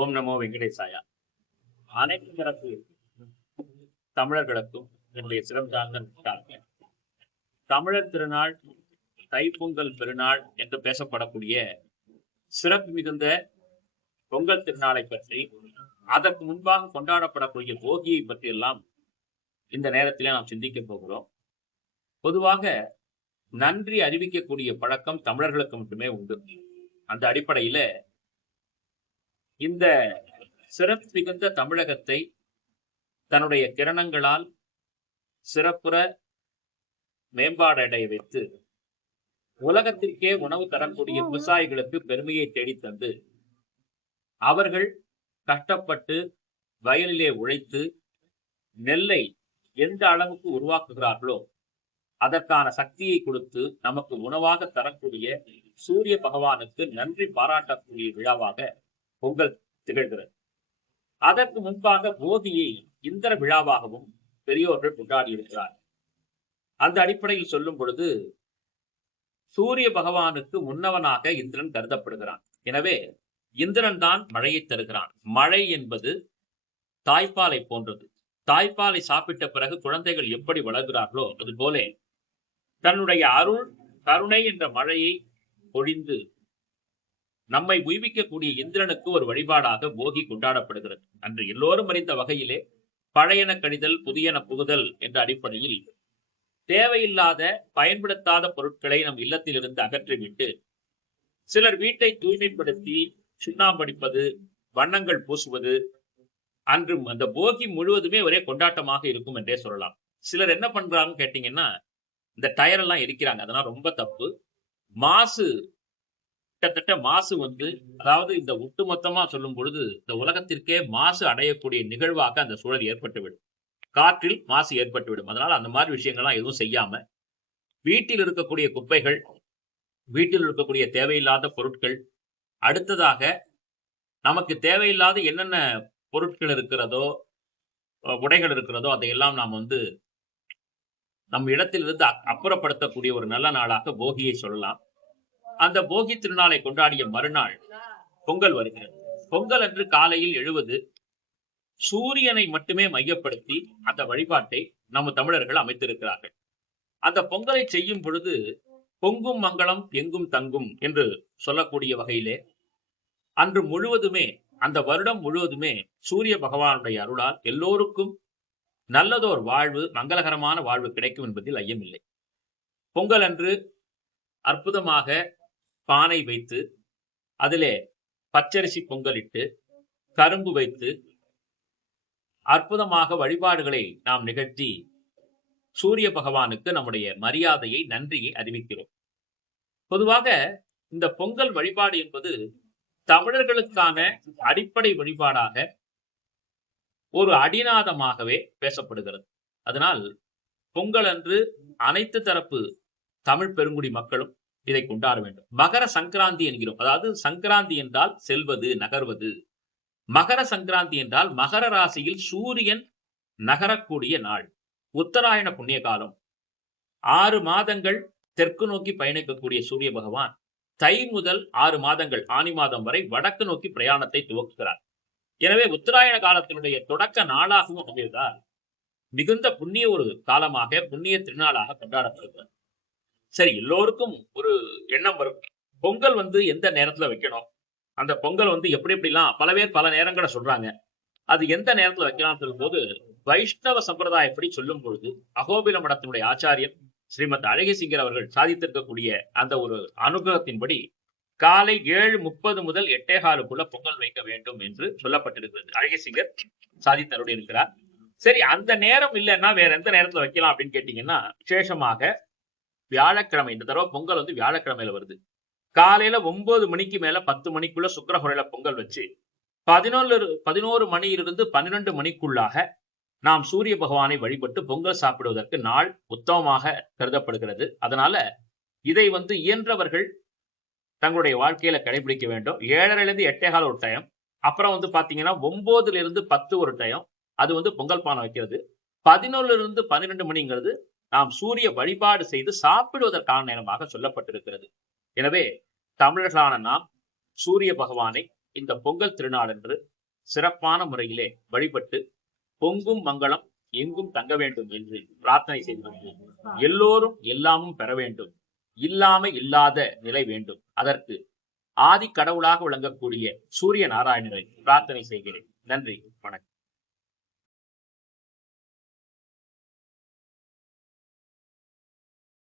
ஓம் நமோ வெங்கடேசாயா. அனைத்து தரப்பு தமிழர்களுக்கும் என்னுடைய சிரம் சார்ந்த தமிழர் திருநாள் தைப்பொங்கல் பெருநாள் என்று பேசப்படக்கூடிய சிறப்பு மிகுந்த பொங்கல் திருநாளை பற்றி அதற்கு முன்பாக கொண்டாடப்படக்கூடிய போகியை பற்றி எல்லாம் இந்த நேரத்திலே நாம் சிந்திக்க போகிறோம். பொதுவாக நன்றி அறிவிக்கக்கூடிய பழக்கம் தமிழர்களுக்கு மட்டுமே உண்டு. அந்த அடிப்படையில இந்த சிறப்பு மிகுந்த தமிழகத்தை தன்னுடைய கிரணங்களால் சிறப்புற மேம்பாடடைய வைத்து உலகத்திற்கே உணவு தரக்கூடிய விவசாயிகளுக்கு பெருமையை தேடித்தந்து அவர்கள் கஷ்டப்பட்டு வயலிலே உழைத்து நெல்லை எந்த அளவுக்கு உருவாக்குகிறார்களோ அதற்கான சக்தியை கொடுத்து நமக்கு உணவாக தரக்கூடிய சூரிய பகவானுக்கு நன்றி பாராட்டக்கூடிய விழாவாக பொங்கல் திகழ்கிறது. அதற்கு முன்பாக போதியை இந்திர விழாவாகவும் பெரியோர்கள் கொண்டாடி இருக்கிறார் அந்த அடிப்படையில் சொல்லும் பொழுது சூரிய பகவானுக்கு முன்னவனாக இந்திரன் கருதப்படுகிறான். எனவே இந்திரன் தான் மழையை தருகிறான். மழை என்பது தாய்ப்பாலை போன்றது. தாய்ப்பாலை சாப்பிட்ட பிறகு குழந்தைகள் எப்படி வளர்கிறார்களோ அதுபோல தன்னுடைய அருள் கருணை என்ற மழையை பொழிந்து நம்மை உய்விக்கக்கூடிய இந்திரனுக்கு ஒரு வழிபாடாக போகி கொண்டாடப்படுகிறது. அன்று எல்லோரும் அறிந்த வகையிலே பழையன கழிதல் புதியன புகுதல் என்ற அடிப்படையில் தேவையில்லாத பயன்படுத்தாத பொருட்களை நம் இல்லத்திலிருந்து அகற்றிவிட்டு சிலர் வீட்டை தூய்மைப்படுத்தி சுண்ணாம்படிப்பது வண்ணங்கள் பூசுவது அன்று அந்த போகி முழுவதுமே ஒரே கொண்டாட்டமாக இருக்கும் என்றே சொல்லலாம். சிலர் என்ன பண்றாங்கன்னு கேட்டீங்கன்னா இந்த டயர் எல்லாம் எரிக்கிறாங்க. அதெல்லாம் ரொம்ப தப்பு. மாசு கிட்டத்தட்ட மாசு வந்து அதாவது இந்த ஒட்டுமொத்தமா சொல்லும் பொழுது இந்த உலகத்திற்கே மாசு அடையக்கூடிய நிகழ்வாக அந்த சூழல் ஏற்பட்டுவிடும். காற்றில் மாசு ஏற்பட்டுவிடும். அதனால அந்த மாதிரி விஷயங்கள்லாம் எதுவும் செய்யாம வீட்டில் இருக்கக்கூடிய குப்பைகள் வீட்டில் இருக்கக்கூடிய தேவையில்லாத பொருட்கள் அடுத்ததாக நமக்கு தேவையில்லாத என்னென்ன பொருட்கள் இருக்கிறதோ உடைகள் இருக்கிறதோ அதையெல்லாம் நாம் வந்து நம் இடத்திலிருந்து அப்புறப்படுத்தக்கூடிய ஒரு நல்ல நாளாக போகியை சொல்லலாம். அந்த போகி திருநாளை கொண்டாடிய மறுநாள் பொங்கல் வருகிறது. பொங்கல் அன்று காலையில் எழுவது சூரியனை மட்டுமே மையப்படுத்தி அந்த வழிபாட்டை நம்ம தமிழர்கள் அமைத்திருக்கிறார்கள். அந்த பொங்கலை செய்யும் பொழுது பொங்கும் மங்களம் எங்கும் தங்கும் என்று சொல்லக்கூடிய வகையிலே அன்று முழுவதுமே அந்த வருடம் முழுவதுமே சூரிய பகவானுடைய அருளால் எல்லோருக்கும் நல்லதோர் வாழ்வு மங்களகரமான வாழ்வு கிடைக்கும் என்பதில் ஐயமில்லை. பொங்கல் அன்று அற்புதமாக பானை வைத்து அதிலே பச்சரிசி பொங்கலிட்டு கரும்பு வைத்து அற்புதமாக வழிபாடுகளை நாம் நிகழ்த்தி சூரிய பகவானுக்கு நம்முடைய மரியாதையை நன்றியை அறிவிக்கிறோம். பொதுவாக இந்த பொங்கல் வழிபாடு என்பது தமிழர்களுக்கான அடிப்படை வழிபாடாக ஒரு அடிநாதமாகவே பேசப்படுகிறது. அதனால் பொங்கல் அன்று அனைத்து தரப்பு தமிழ் பெருங்குடி மக்களும் இதை கொண்டாட வேண்டும். மகர சங்கராந்தி என்கிறோம். அதாவது சங்கராந்தி என்றால் செல்வது நகர்வது. மகர சங்கராந்தி என்றால் மகர ராசியில் சூரியன் நகரக்கூடிய நாள். உத்தராயண புண்ணிய காலம். ஆறு மாதங்கள் தெற்கு நோக்கி பயணிக்கக்கூடிய சூரிய பகவான் தை முதல் ஆறு மாதங்கள் ஆனி மாதம் வரை வடக்கு நோக்கி பிரயாணத்தை துவக்குகிறார். எனவே உத்தராயண காலத்தினுடைய தொடக்க நாளாகவும் அமைவதால் மிகுந்த புண்ணிய ஒரு காலமாக புண்ணிய திருநாளாக கொண்டாடப்படுகிறது. சரி எல்லோருக்கும் ஒரு எண்ணம் வரும். பொங்கல் வந்து எந்த நேரத்துல வைக்கணும்? அந்த பொங்கல் வந்து எப்படி எப்படிலாம் பல பேர் பல நேரங்களை சொல்றாங்க. அது எந்த நேரத்துல வைக்கலாம் சொல்லும்போது வைஷ்ணவ சம்பிரதாயப்படி சொல்லும் பொழுது அகோபில மடத்தினுடைய ஆச்சாரியன் ஸ்ரீமத் அழகிசிங்கர் அவர்கள் சாதித்திருக்கக்கூடிய அந்த ஒரு அனுகிரகத்தின்படி காலை ஏழு முப்பது முதல் எட்டே காலுக்குள்ள பொங்கல் வைக்க வேண்டும் என்று சொல்லப்பட்டிருக்கிறது. அழகிசிங்கர் சாதித்தருடைய இருக்கிறார். சரி அந்த நேரம் இல்லைன்னா வேற எந்த நேரத்துல வைக்கலாம் அப்படின்னு கேட்டீங்கன்னா விசேஷமாக வியாழக்கிழமை இந்த தடவை பொங்கல் வந்து வியாழக்கிழமையில வருது. காலையில ஒன்பது மணிக்கு மேல பத்து மணிக்குள்ள சுக்கரஹுரையில பொங்கல் வச்சு பதினொன்று பதினோரு மணியிலிருந்து பன்னிரண்டு மணிக்குள்ளாக நாம் சூரிய பகவானை வழிபட்டு பொங்கல் சாப்பிடுவதற்கு நாள் உத்தமமாக கருதப்படுகிறது. அதனால இதை வந்து இயன்றவர்கள் தங்களுடைய வாழ்க்கையில கடைபிடிக்க வேண்டும். ஏழரைல இருந்து எட்டே கால ஒரு டைம் அப்புறம் வந்து பாத்தீங்கன்னா ஒன்பதுல இருந்து பத்து ஒரு டைம் அது வந்து பொங்கல் பானை வைக்கிறது. பதினொன்னுல இருந்து பன்னிரெண்டு மணிங்கிறது நாம் சூரிய வழிபாடு செய்து சாப்பிடுவதற்கான நேரமாக சொல்லப்பட்டிருக்கிறது. எனவே தமிழர்களான நாம் சூரிய பகவானை இந்த பொங்கல் திருநாளன்று சிறப்பான முறையிலே வழிபட்டு பொங்கும் மங்களம் எங்கும் தங்க வேண்டும் என்று பிரார்த்தனை செய்து எல்லோரும் எல்லாமும் பெற வேண்டும். இல்லாமை இல்லாத நிலை வேண்டும். அதற்கு ஆதி கடவுளாக விளங்கக்கூடிய சூரிய நாராயணரை பிரார்த்தனை செய்கிறேன். நன்றி. வணக்கம்.